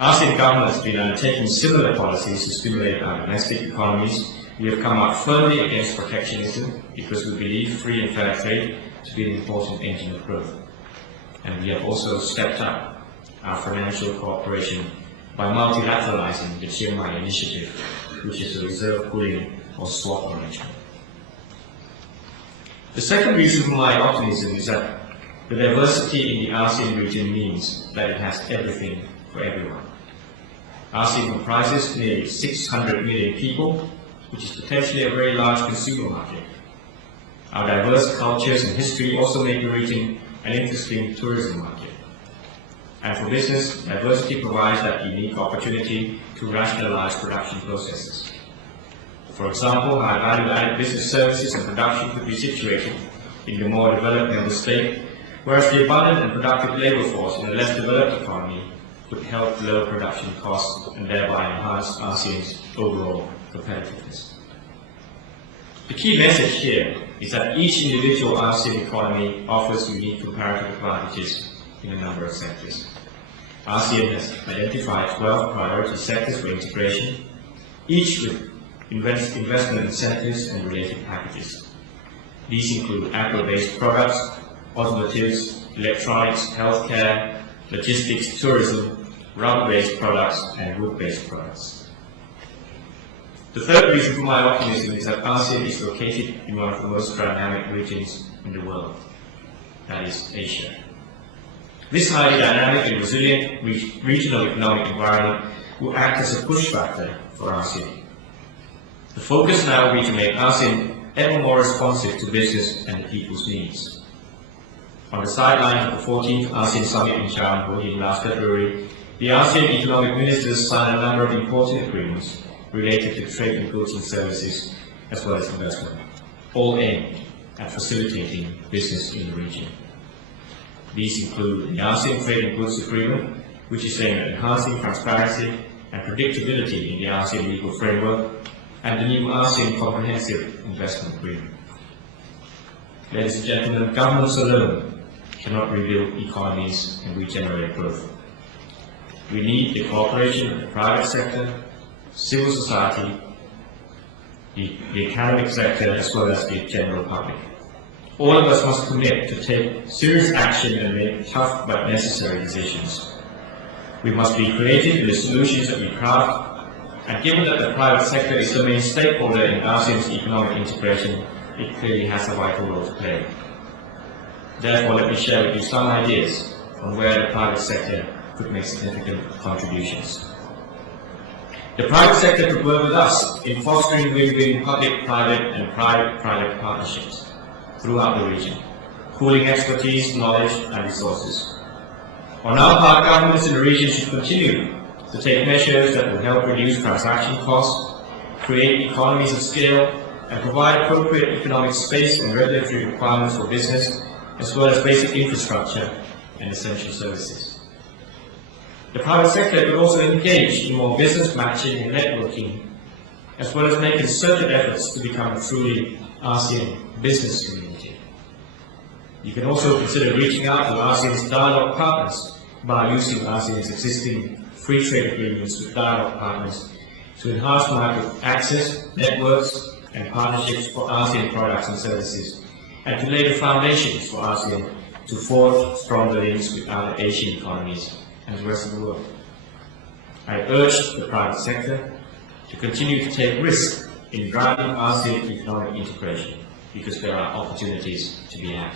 ASEAN governments have been undertaking similar policies to stimulate our domestic economies. We have come out firmly against protectionism because we believe free and fair trade to be an important engine of growth. And we have also stepped up our financial cooperation by multilateralizing the Chiang Mai Initiative, which is a reserve pooling or swap arrangement. The second reason for my optimism is that the diversity in the ASEAN region means that it has everything for everyone. ASEAN comprises nearly 600 million people, which is potentially a very large consumer market. Our diverse cultures and history also make the region an interesting tourism market. And for business, diversity provides that unique opportunity to rationalize production processes. For example, our value-added business services and production could be situated in the more developed member state, whereas the abundant and productive labor force in a less developed economy could help lower production costs and thereby enhance ASEAN's overall competitiveness. The key message here is that each individual ASEAN economy offers unique comparative advantages in a number of sectors. ASEAN has identified 12 priority sectors for integration, each with investment incentives and related packages. These include agro-based products, automotives, electronics, healthcare, logistics, tourism, rubber-based products, and wood-based products. The third reason for my optimism is that ASEAN is located in one of the most dynamic regions in the world, that is Asia. This highly dynamic and resilient regional economic environment will act as a push factor for ASEAN. The focus now will be to make ASEAN ever more responsive to business and the people's needs. On the sidelines of the 14th ASEAN Summit in Shanghai last February, the ASEAN economic ministers signed a number of important agreements related to trade in goods and services as well as investment, all aimed at facilitating business in the region. These include the ASEAN Trade in Goods Agreement, which is aimed at enhancing transparency and predictability in the ASEAN legal framework, and the new ASEAN Comprehensive Investment Agreement. Ladies and gentlemen, governments alone cannot rebuild economies and regenerate growth. We need the cooperation of the private sector, civil society, the academic sector, as well as the general public. All of us must commit to take serious action and make tough but necessary decisions. We must be creative in the solutions that we craft, and given that the private sector is the main stakeholder in ASEAN's economic integration, it clearly has a vital role to play. Therefore, let me share with you some ideas on where the private sector could make significant contributions. The private sector could work with us in fostering win-win public-private and private-private partnerships throughout the region, pooling expertise, knowledge and resources. On our part, governments in the region should continue to take measures that will help reduce transaction costs, create economies of scale, and provide appropriate economic space and regulatory requirements for business, as well as basic infrastructure and essential services. The private sector could also engage in more business matching and networking, as well as make concerted efforts to become a truly ASEAN business community. You can also consider reaching out to ASEAN's dialogue partners by using ASEAN's existing free trade agreements with dialogue partners to enhance market access, networks, and partnerships for ASEAN products and services, and to lay the foundations for ASEAN to forge stronger links with other Asian economies and the rest of the world. I urge the private sector to continue to take risks in driving ASEAN economic integration, because there are opportunities to be had.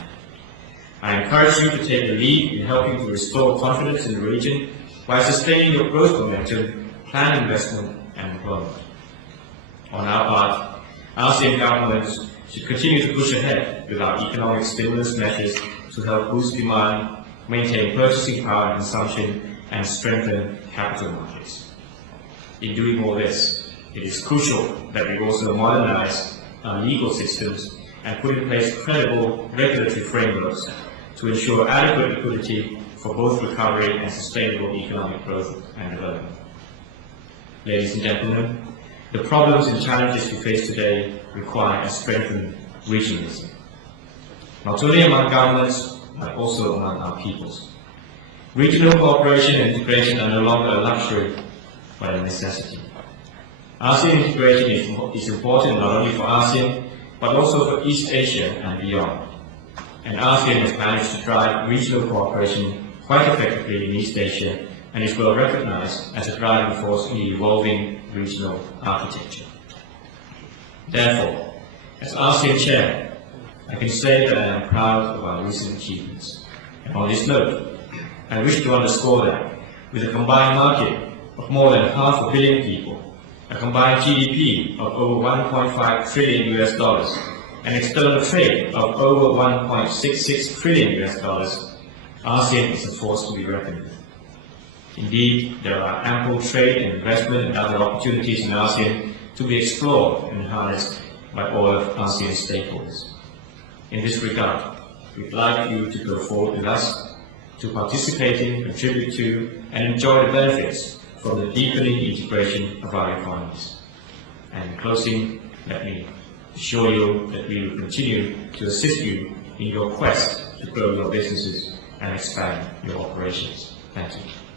I encourage you to take the lead in helping to restore confidence in the region by sustaining your growth momentum, plan investment and employment. On our part, ASEAN governments should continue to push ahead with our economic stimulus measures to help boost demand, maintain purchasing power and consumption, and strengthen capital markets. In doing all this, it is crucial that we also modernize our legal systems and put in place credible regulatory frameworks to ensure adequate liquidity for both recovery and sustainable economic growth and development. Ladies and gentlemen, the problems and challenges we face today require a strengthened regionalism, not only among governments, but also among our peoples. Regional cooperation and integration are no longer a luxury, but a necessity. ASEAN integration is important not only for ASEAN, but also for East Asia and beyond. And ASEAN has managed to drive regional cooperation quite effectively in East Asia and is well recognized as a driving force in the evolving regional architecture. Therefore, as ASEAN Chair, I can say that I am proud of our recent achievements. And on this note, I wish to underscore that with a combined market of more than 500 million people, a combined GDP of over $1.5 trillion US, and external trade of over $1.66 trillion US, ASEAN is a force to be reckoned with. Indeed, there are ample trade and investment and other opportunities in ASEAN to be explored and harnessed by all of ASEAN's stakeholders. In this regard, we'd like you to go forward with us to participate in, contribute to, and enjoy the benefits from the deepening integration of our economies. And in closing, let me assure you that we will continue to assist you in your quest to grow your businesses and expand your operations. Thank you.